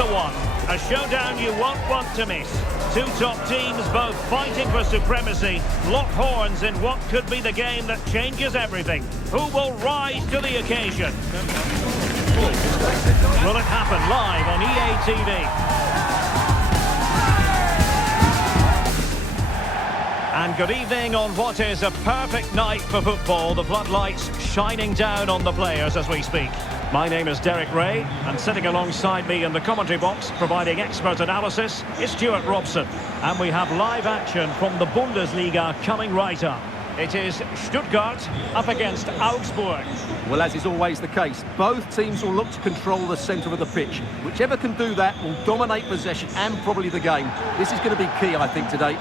the one. A showdown you won't want to miss. Two top teams both fighting for supremacy. Lock horns in what could be the game that changes everything. Who will rise to the occasion? Will it happen live on EA TV? And good evening on what is a perfect night for football. The floodlights shining down on the players as we speak. My name is Derek Ray, and sitting alongside me in the commentary box, providing expert analysis, is Stuart Robson. And we have live action from the Bundesliga coming right up. It is Stuttgart up against Augsburg. Well, as is always the case, both teams will look to control the centre of the pitch. Whichever can do that will dominate possession and probably the game. This is going to be key, I think, today.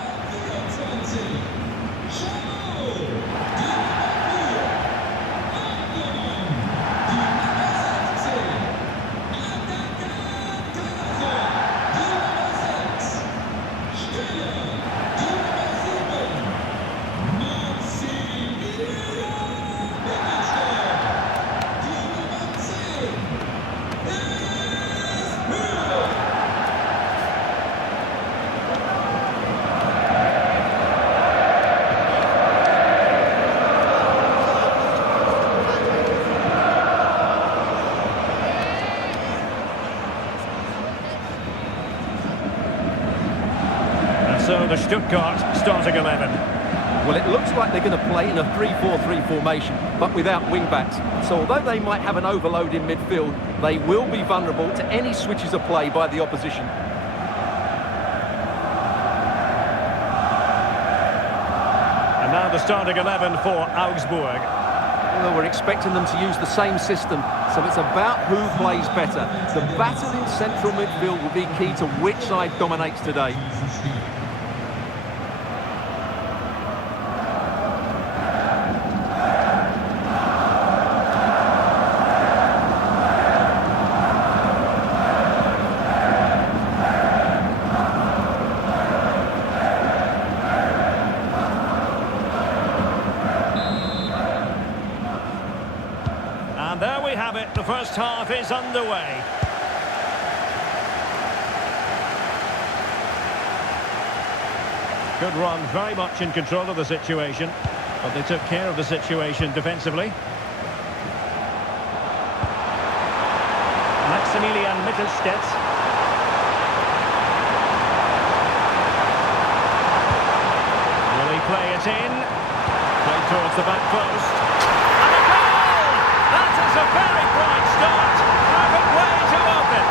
So the Stuttgart starting 11. Well, it looks like they're going to play in a 3-4-3 formation, but without wing-backs. So although they might have an overload in midfield, they will be vulnerable to any switches of play by the opposition. And now the starting 11 for Augsburg. Well, we're expecting them to use the same system, so it's about who plays better. The battle in central midfield will be key to which side dominates today. And there we have it, the first half is underway. Good run, very much in control of the situation, but they took care of the situation defensively. Maximilian Mittelstädt. Will he play it in? Played towards the back post. It's a very bright start. Perfect way to open.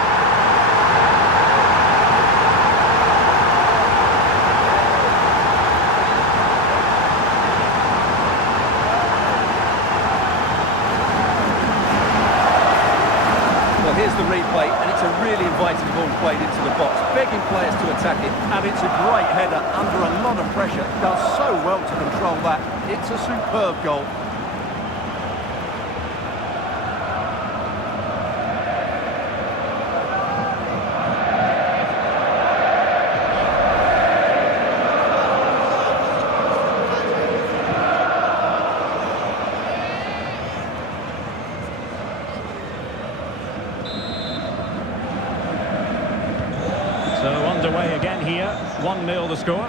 Well, here's the replay, and it's a really inviting ball played into the box, begging players to attack it, and it's a great header under a lot of pressure. Does so well to control that. It's a superb goal. So underway again here, 1-0 the score.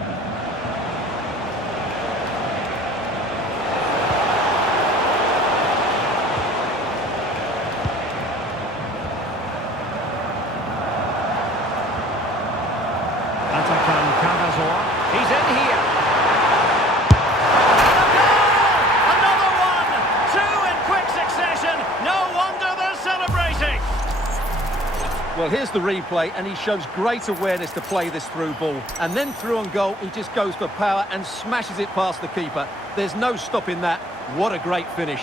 Atakan Khannouss. He's in here. Another one! Two in quick succession. No wonder they're celebrating. Well, here's the replay, and he shows great awareness to play this through ball. And then through on goal, he just goes for power and smashes it past the keeper. There's no stopping that. What a great finish.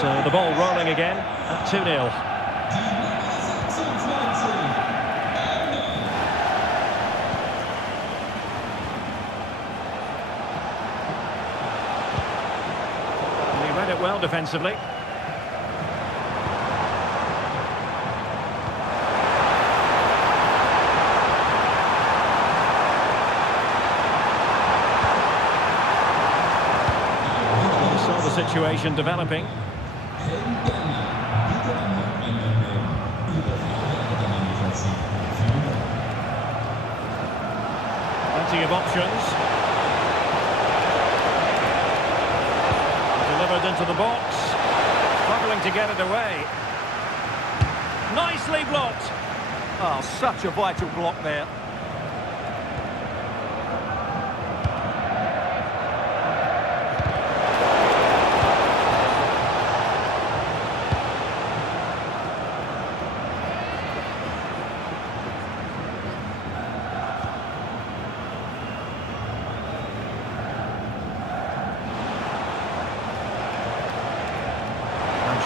So the ball rolling again at 2-0. He read it well defensively. situation developing. Plenty of options. Delivered into the box. Struggling to get it away. Nicely blocked. Oh, such a vital block there.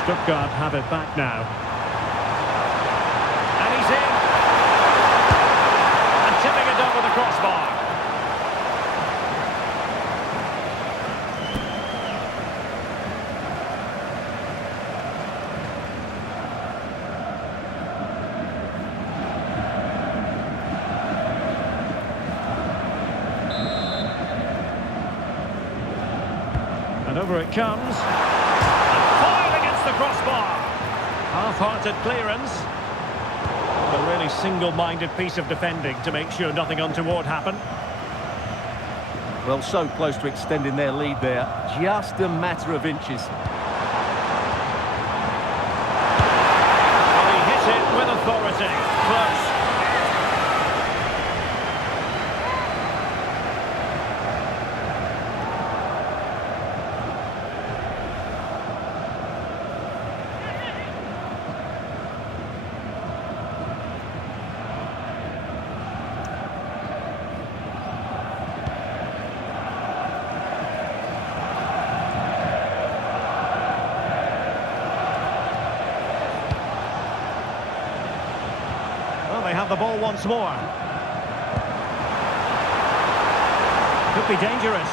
Stuttgart have it back now. And he's in. And tipping it over the crossbar. And over it comes. The crossbar. Half-hearted clearance. A really single-minded piece of defending to make sure nothing untoward happened. Well, so close to extending their lead there. Just a matter of inches. Well, he hit it with authority. Close. They have the ball once more. Could be dangerous.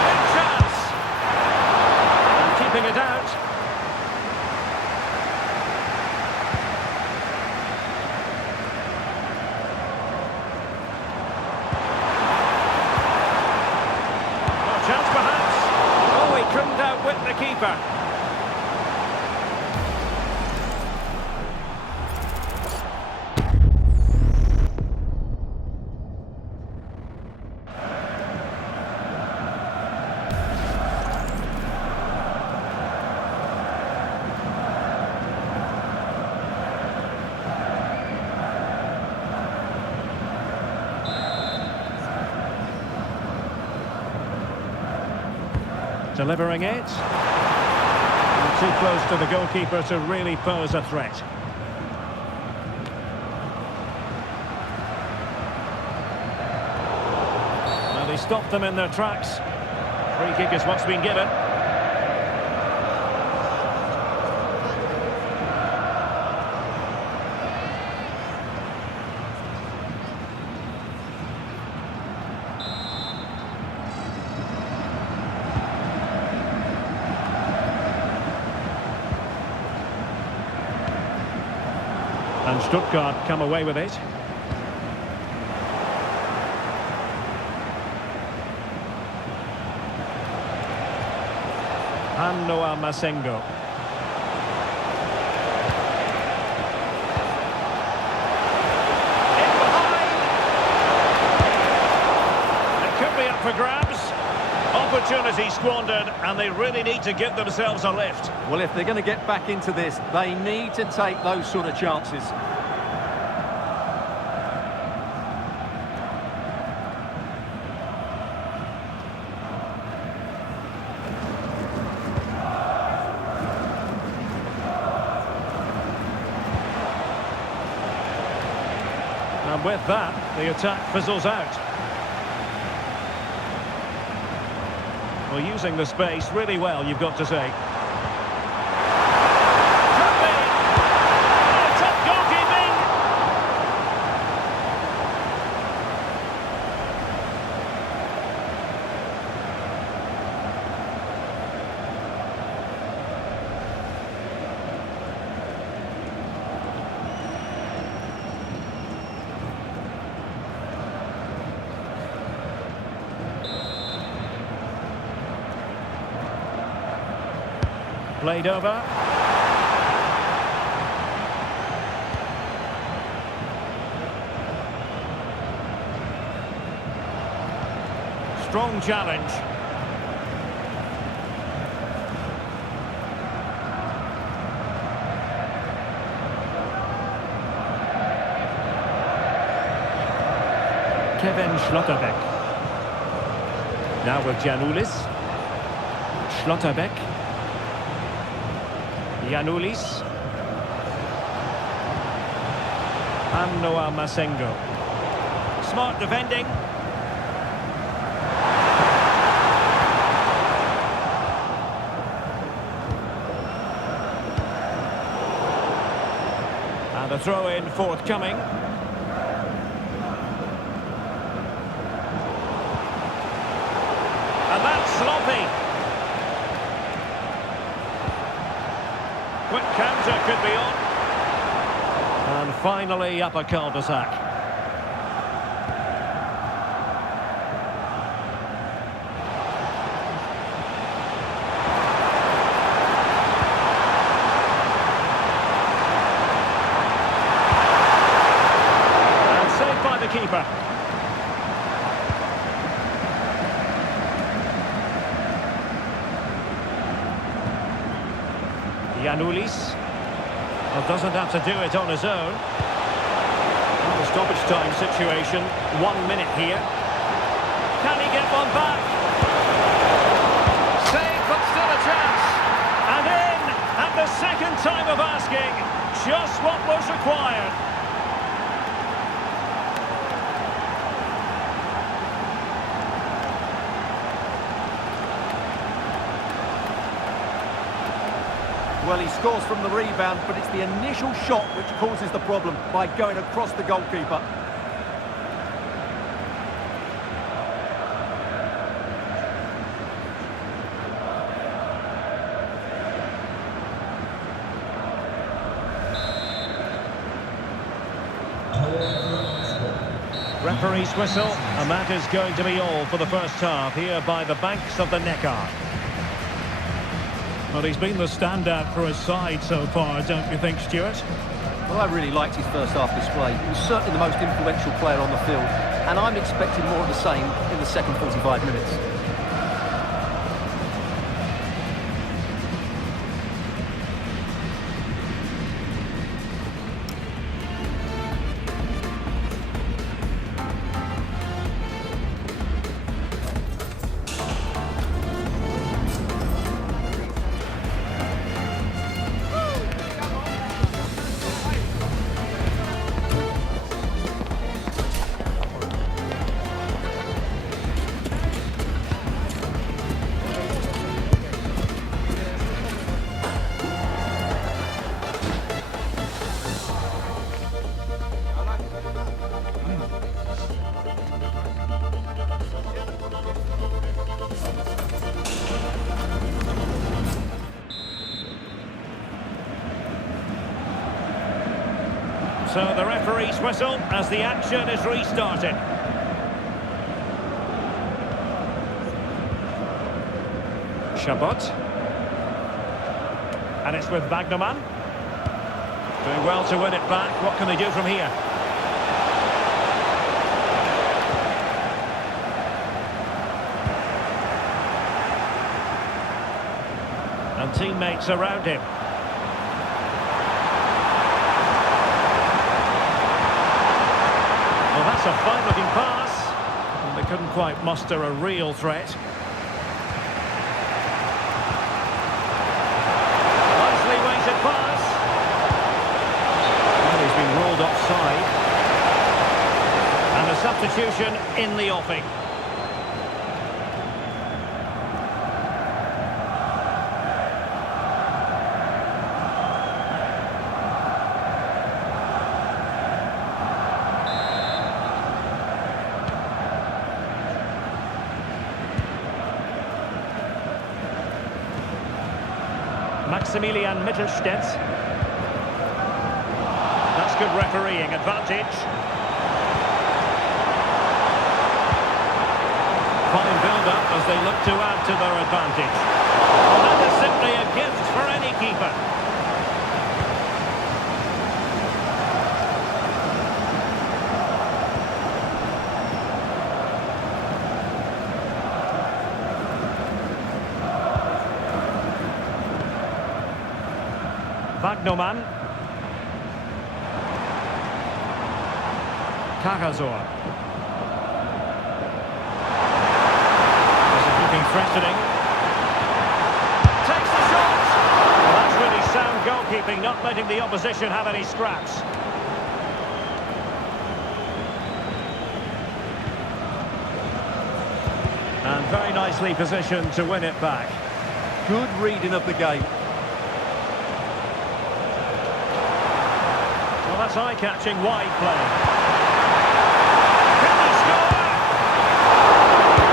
Big chance. And keeping it out. No chance perhaps. Oh, he couldn't outwit the keeper. Delivering it. And too close to the goalkeeper to really pose a threat. Well, he stopped them in their tracks. Free kick is what's been given. And Stuttgart come away with it. Khannouss Goal. In behind. It could be up for grabs. Opportunity squandered, and they really need to give themselves a lift. Well, if they're going to get back into this, they need to take those sort of chances. And with that, the attack fizzles out. Well, using the space really well, you've got to say. Could be. Oh, top goalkeeping. Played over. Strong challenge. Kevin Schlotterbeck. Now with Giannoulis. Schlotterbeck. Giannoulis. And Noah Masengo. Smart defending. And a throw-in forthcoming. And that's sloppy. Quick counter could be on. And finally up a cul-de-sac. And saved by the keeper. Giannoulis. Well, doesn't have to do it on his own. The stoppage time situation, 1 minute here. Can he get one back? Save, but still a chance. And in at the second time of asking. Just what was required. Well, he scores from the rebound, but it's the initial shot which causes the problem by going across the goalkeeper. Referee's whistle, and that is going to be all for the first half here by the banks of the Neckar. Well, he's been the standout for his side so far, don't you think, Stuart? Well, I really liked his first half display. He was certainly the most influential player on the field, and I'm expecting more of the same in the second 45 minutes. So the referee's whistle as the action is restarted. Chabot. And it's with Wagnerman. Doing well to win it back. What can they do from here? And teammates around him. Well, that's a fine-looking pass. And they couldn't quite muster a real threat. Nicely weighted pass. Well, he's been ruled offside. And a substitution in the offing. Maximilian Mittelstädt. That's good refereeing advantage. Fine build-up as they look to add to their advantage. Well, that is simply a gift for Magnoman. Carrazor. This is looking threatening. Takes the shot! Well, that's really sound goalkeeping, not letting the opposition have any scraps. And very nicely positioned to win it back. Good reading of the game. Well, that's eye-catching wide play. Can he score?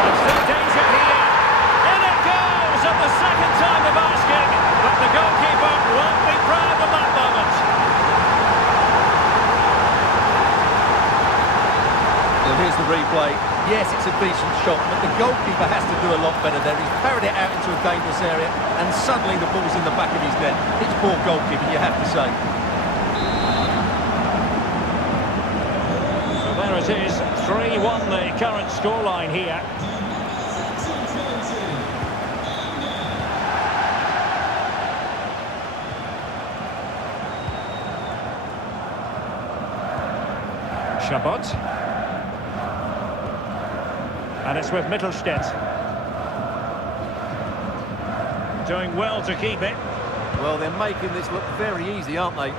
There's still danger here. In it goes at the second time of asking, but the goalkeeper won't be proud of that moment. Well, here's the replay. Yes, it's a decent shot, but the goalkeeper has to do a lot better there. He's parried it out into a dangerous area, and suddenly the ball's in the back of his net. It's poor goalkeeping, you have to say. So there it is, 3-1 the current scoreline here. Chabot. And it's with Mittelstädt. Doing well to keep it. Well, they're making this look very easy, aren't they?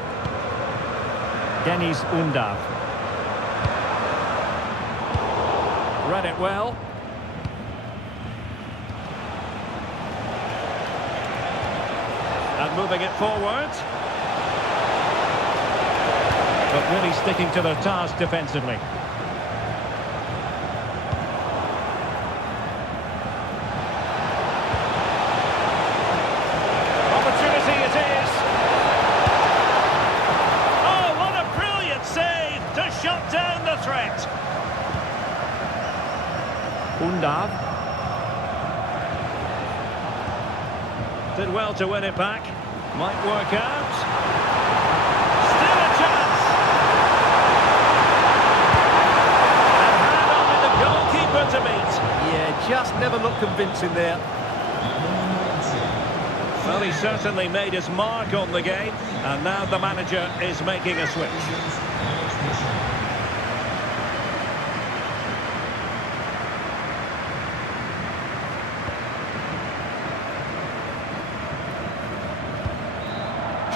Dennis Udav. Read it well. And moving it forward. But really sticking to their task defensively. Udav. Did well to win it back. Might work out. Still a chance. And hand on to the goalkeeper to meet. Yeah, just never looked convincing there. Well, he certainly made his mark on the game. And now the manager is making a switch.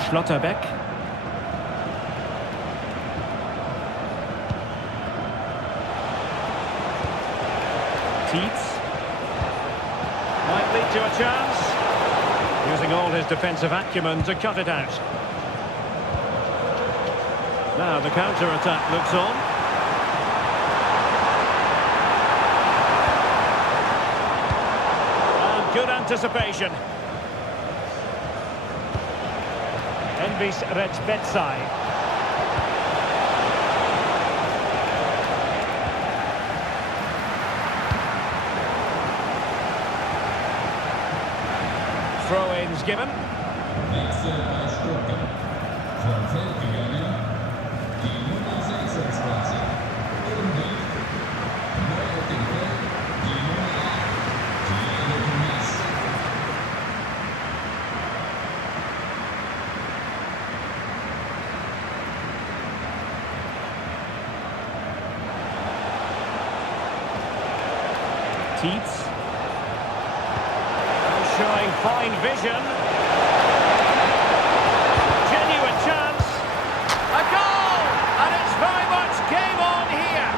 Schlotterbeck. Tietz. Might lead to a chance. Using all his defensive acumen to cut it out. Now the counter-attack looks on. And good anticipation. Envis Rečbecaj. Throw-ins given. Wechsel bei Stuttgart. Vom Feld gegangen, die Nummer 26. Udav. Neu auf dem Feld, die Nummer 8. Khannouss. Tietz. Showing fine vision. Genuine chance. A goal! And it's very much game on here.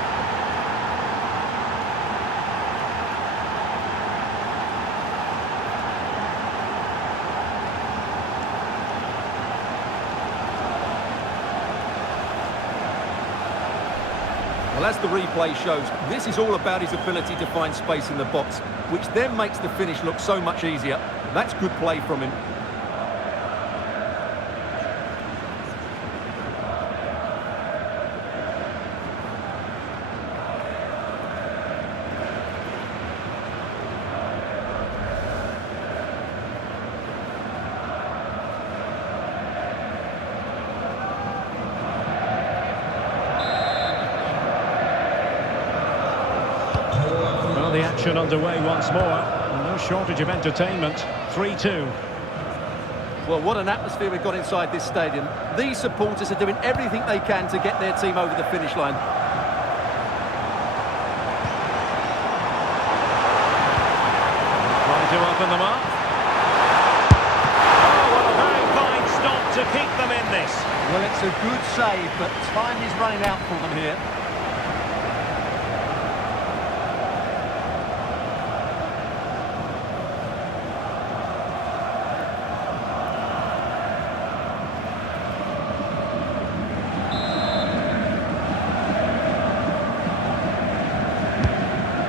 Well, as the replay shows, this is all about his ability to find space in the box, which then makes the finish look so much easier. That's good play from him. The action underway once more, and no shortage of entertainment. 3-2. Well, what an atmosphere we've got inside this stadium. These supporters are doing everything they can to get their team over the finish line. Trying to open them up. Oh, what a very fine stop to keep them in this. Well, it's a good save, but time is running out for them here.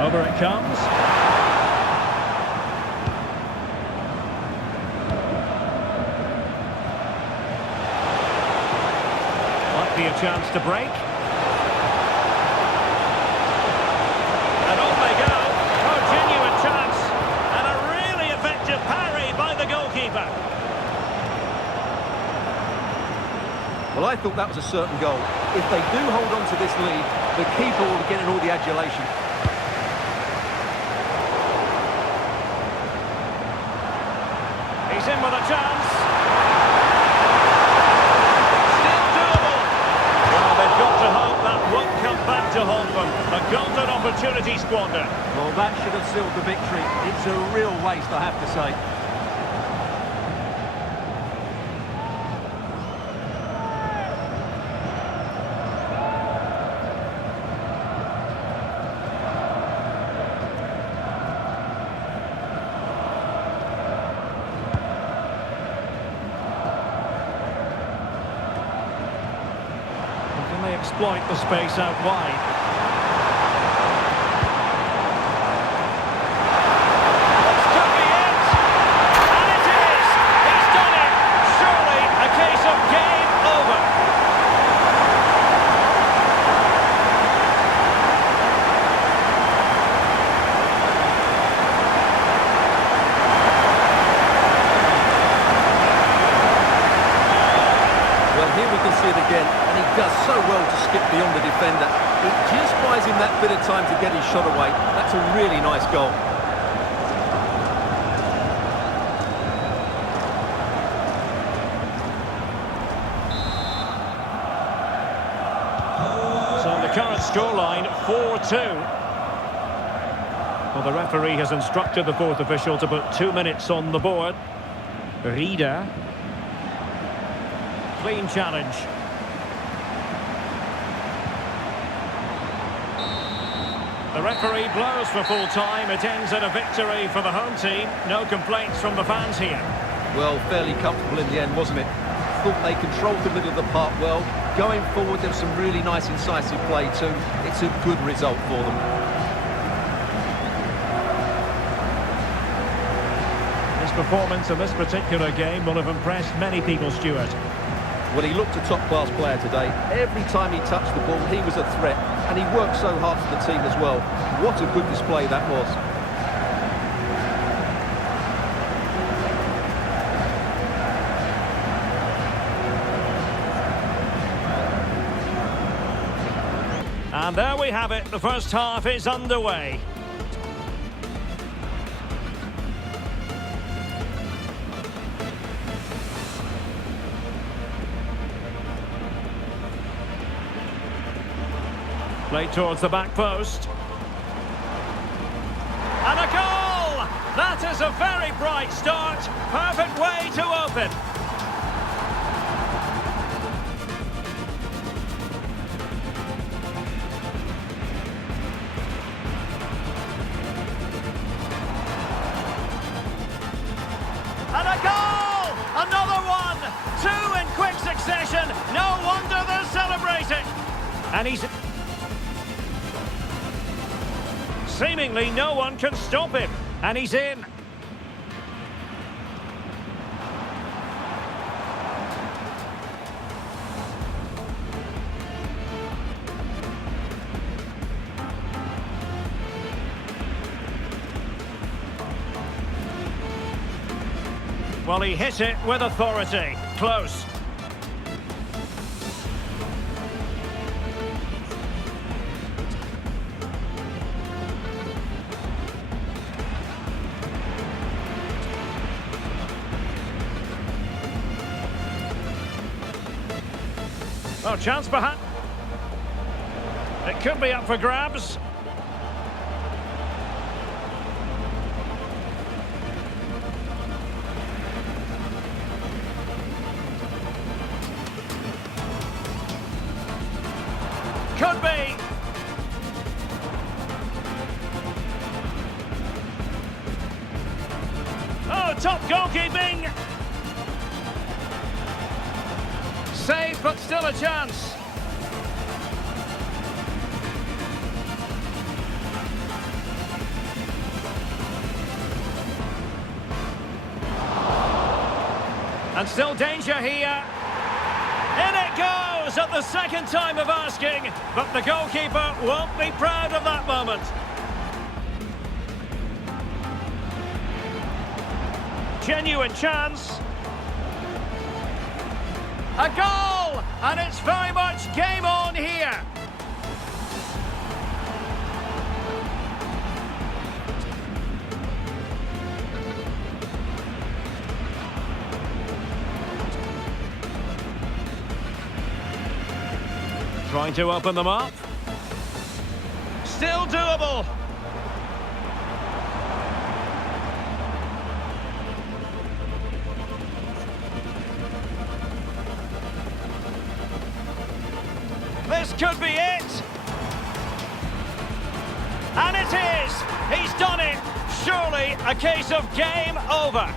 Over it comes. Might be a chance to break. And on they go. Oh, genuine chance. And a really effective parry by the goalkeeper. Well, I thought that was a certain goal. If they do hold on to this lead, the keeper will be getting all the adulation. He's in with a chance. Still doable. Well, they've got to hope that won't come back to haunt them. A golden opportunity squandered. Well, that should have sealed the victory. It's a real waste, I have to say. Can they exploit the space out wide? This could be it! And it is! He's done it! Surely a case of game over. Well, here we can see it again, and he does so well to skip beyond the defender. It just buys him that bit of time to get his shot away. That's a really nice goal. So the current scoreline, 4-2. Well, the referee has instructed the fourth official to put 2 minutes on the board. Rieder. Clean challenge. The referee blows for full time. It ends at a victory for the home team. No complaints from the fans here. Well, fairly comfortable in the end, wasn't it? Thought they controlled the middle of the park well. Going forward, there was some really nice incisive play too. It's a good result for them. His performance in this particular game will have impressed many people, Stuart. Well, he looked a top-class player today. Every time he touched the ball, he was a threat. And he worked so hard for the team as well. What a good display that was. And there we have it. The first half is underway. Played towards the back post. And a goal! That is a very bright start. Perfect way to open. And a goal! Another one! Two in quick succession. No wonder they're celebrating. And he's... Seemingly no one can stop him, and he's in. Well, he hit it with authority. Close. Oh, chance perhaps. It could be up for grabs. Could be. Oh, top goalkeeping. Safe, but still a chance. And still danger here. In it goes at the second time of asking, but the goalkeeper won't be proud of that moment. Genuine chance. A goal! And it's very much game on here. Trying to open them up. Still doable. This could be it. And it is. He's done it. Surely a case of game over.